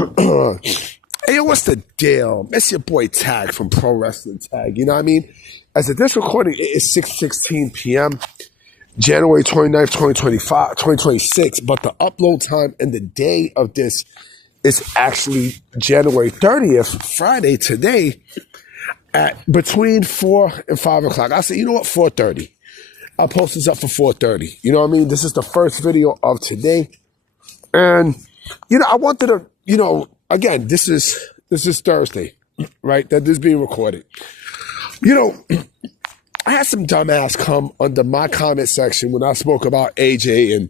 Hey, yo, what's the deal? It's your boy Tag from Pro Wrestling Tag. You know what I mean? As of this recording, it is 6:16 p.m., January 29th, 2026. But the upload time and the day of this is actually January 30th, Friday, today, at between 4 and 5 o'clock. I said, you know what, 4:30. I'll post this up for 4:30. You know what I mean? This is the first video of today. And, I wanted to, again, this is Thursday, right? That this is being recorded. I had some dumbass come under my comment section when I spoke about AJ and,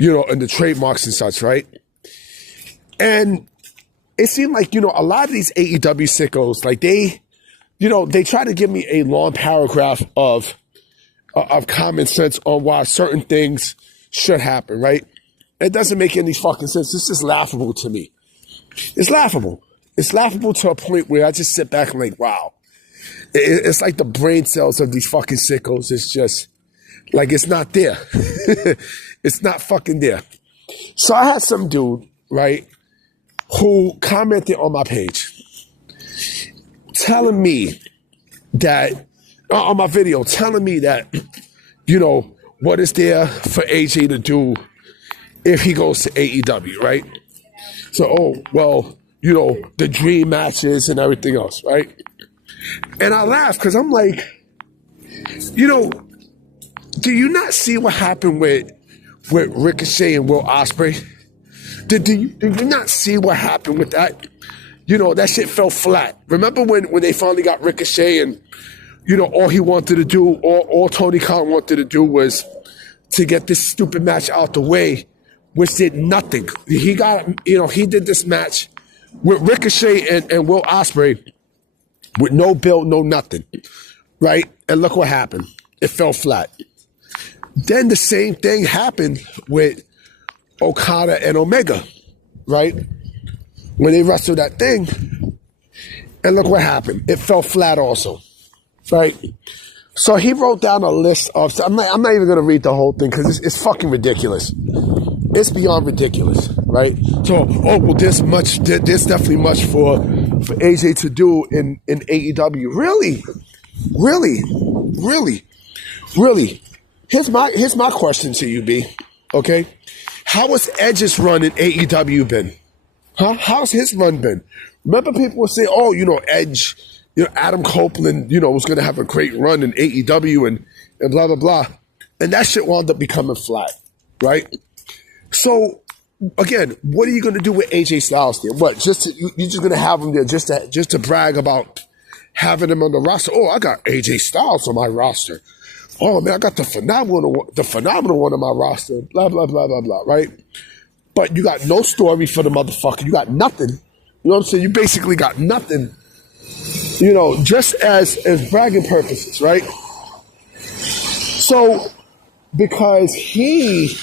and the trademarks and such, right? And it seemed like, a lot of these AEW sickos, like they try to give me a long paragraph of common sense on why certain things should happen, right? It doesn't make any fucking sense. It's just laughable to me. It's laughable. It's laughable to a point where I just sit back and like, wow. It's like the brain cells of these fucking sickos. It's just like, it's not there. It's not fucking there. So I had some dude, right, who commented on my page telling me that, on my video, telling me that, what is there for AJ to do if he goes to AEW, right? So, the dream matches and everything else, right? And I laugh because I'm like, do you not see what happened with Ricochet and Will Ospreay? Did you not see what happened with that? That shit fell flat. Remember when they finally got Ricochet and, all he wanted to do, all Tony Khan wanted to do was to get this stupid match out the way, which did nothing. He got, he did this match with Ricochet and Will Ospreay with no build, no nothing, right? And look what happened. It fell flat. Then the same thing happened with Okada and Omega, right? When they wrestled that thing, and look what happened. It fell flat also, right? So he wrote down a list of, I'm not even going to read the whole thing because it's fucking ridiculous. It's beyond ridiculous, right? So, there's definitely much for AJ to do in AEW. Really? Here's my question to you, B. Okay? How has Edge's run in AEW been? Huh? How's his run been? Remember people would say, Edge, Adam Copeland, was going to have a great run in AEW and blah, blah, blah. And that shit wound up becoming flat, right? So, again, what are you going to do with AJ Styles there? What, you're just going to have him there just to brag about having him on the roster? Oh, I got AJ Styles on my roster. Oh, man, I got the phenomenal one on my roster. Blah, blah, blah, blah, blah, right? But you got no story for the motherfucker. You got nothing. You know what I'm saying? You basically got nothing, just as bragging purposes, right? So, because he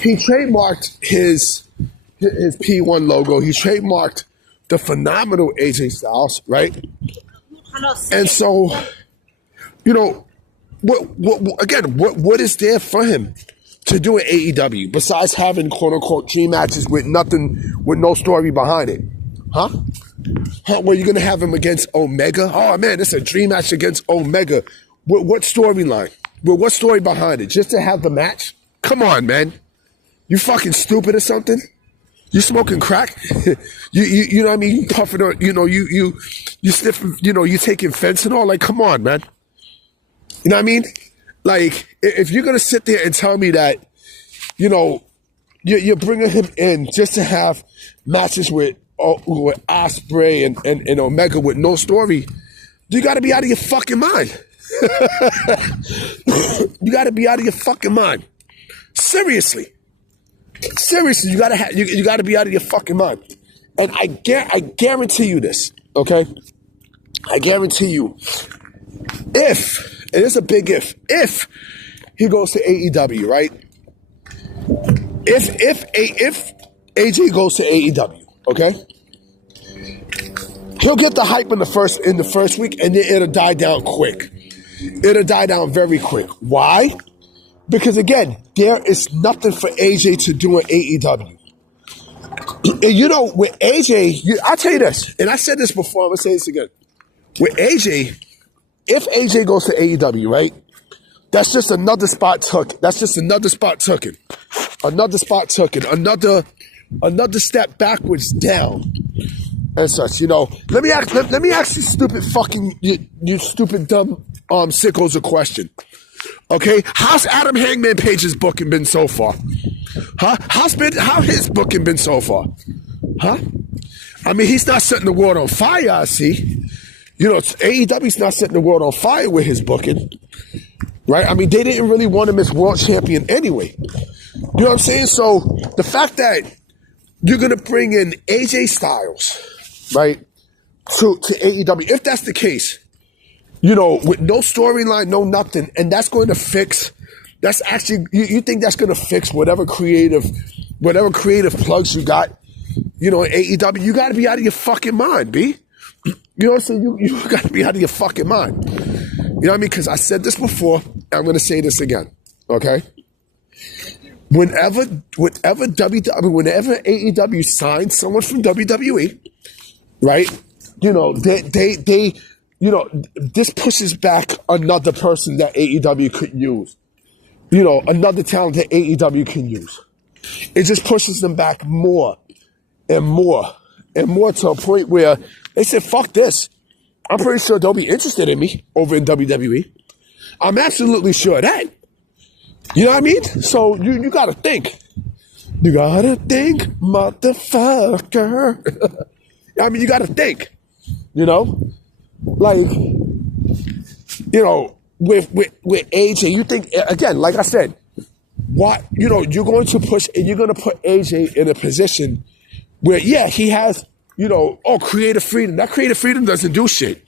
trademarked his P1 logo. He trademarked the phenomenal AJ Styles, right? And so, what is there for him to do at AEW besides having quote unquote dream matches with no story behind it? Huh? Were you gonna have him against Omega? Oh man, it's a dream match against Omega. What storyline? What story behind it? Just to have the match? Come on, man. You fucking stupid or something? You smoking crack? you know what I mean? You puffing on, you sniffing, you taking fentanyl? Like, come on, man. You know what I mean? Like, if you're going to sit there and tell me that, you're bringing him in just to have matches with Ospreay and Omega with no story, you got to be out of your fucking mind. You got to be out of your fucking mind. Seriously, you gotta be out of your fucking mind. And I guarantee you this, okay? I guarantee you, and it's a big if he goes to AEW, right? If AJ goes to AEW, okay? He'll get the hype in the first week, and then it'll die down quick. It'll die down very quick. Why? Because again, there is nothing for AJ to do in AEW. And you know, with AJ, I'll tell you this, and I said this before, I'm going to say this again. With AJ, if AJ goes to AEW, right, that's just another spot took. That's just another spot taken. Another spot taken. Another step backwards down. And such, you know. Let me ask you stupid fucking, you stupid dumb sickos a question. Okay? How's Adam Hangman Page's booking been so far? Huh? How his booking been so far? Huh? I mean, he's not setting the world on fire, I see. You know, AEW's not setting the world on fire with his booking. Right? I mean, they didn't really want him as world champion anyway. You know what I'm saying? So, the fact that you're going to bring in AJ Styles, right, to AEW, if that's the case, you know, with no storyline, no nothing, and that's going to fix, that's actually, you think that's going to fix whatever creative plugs you got, you know, in AEW, you got to be out of your fucking mind, B. You know what I'm saying? You got to be out of your fucking mind. You know what I mean? Because I said this before, and I'm going to say this again, okay? Whenever AEW signs someone from WWE, right? You know, they you know, this pushes back another person that AEW could use. You know, another talent that AEW can use. It just pushes them back more and more and more to a point where they said, fuck this. I'm pretty sure they'll be interested in me over in WWE. I'm absolutely sure of that. You know what I mean? So you gotta think. You gotta think, motherfucker. I mean, you gotta think. You know? Like, you know, with AJ, you think, again, like I said, what, you know, you're going to push and you're going to put AJ in a position where, yeah, he has, you know, creative freedom. That creative freedom doesn't do shit.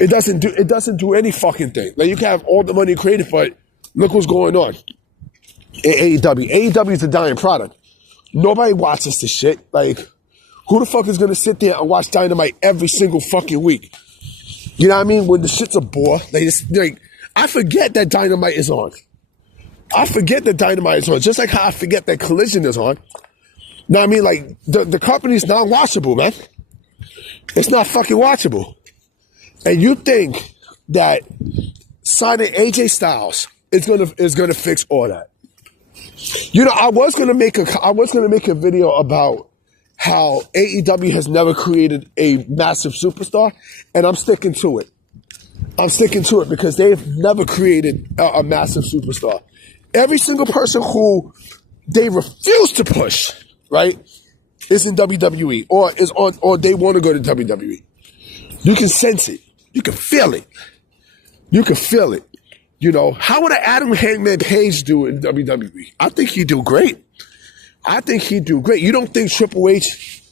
It doesn't do any fucking thing. Like, you can have all the money created, but look what's going on in AEW. AEW is a dying product. Nobody watches this shit. Like, who the fuck is going to sit there and watch Dynamite every single fucking week? You know what I mean? When the shit's a bore, I forget that Dynamite is on. I forget that Dynamite is on. Just like how I forget that Collision is on. You know what I mean? Like, the company's not watchable, man. It's not fucking watchable. And you think that signing AJ Styles is gonna fix all that? You know, I was gonna make a video about how AEW has never created a massive superstar, and I'm sticking to it. I'm sticking to it because they've never created a massive superstar. Every single person who they refuse to push, right, is in WWE or they want to go to WWE. You can sense it. You can feel it. You can feel it. You know, how would an Adam Hangman Page do in WWE? I think he'd do great. You don't think Triple H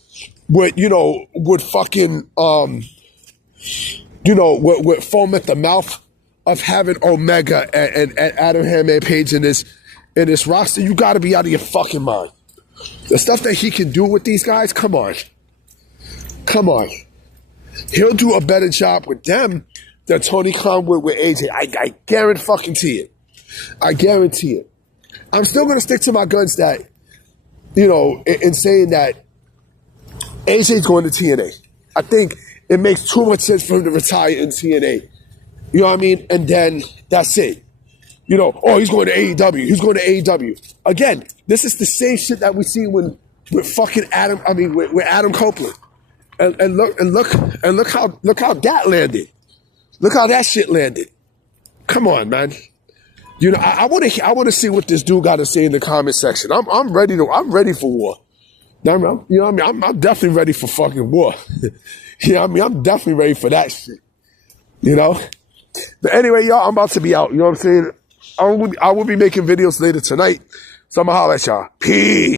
would fucking, would foam at the mouth of having Omega and Adam Hangman Page in this roster? You got to be out of your fucking mind. The stuff that he can do with these guys, come on. He'll do a better job with them than Tony Khan would with AJ. I guarantee it. I guarantee it. I'm still going to stick to my guns that, you know, in saying that AJ's going to TNA. I think it makes too much sense for him to retire in TNA. You know what I mean? And then that's it. You know, he's going to AEW. He's going to AEW. Again, this is the same shit that we see with fucking Adam. I mean, with Adam Copeland. And look how that landed. Look how that shit landed. Come on, man. You know, I want to see what this dude got to say in the comment section. I'm ready for war. You know what I mean? I'm definitely ready for fucking war. You know what I mean? I'm definitely ready for that shit. You know? But anyway, y'all, I'm about to be out. You know what I'm saying? I will be making videos later tonight. So I'm going to holler at y'all. Peace.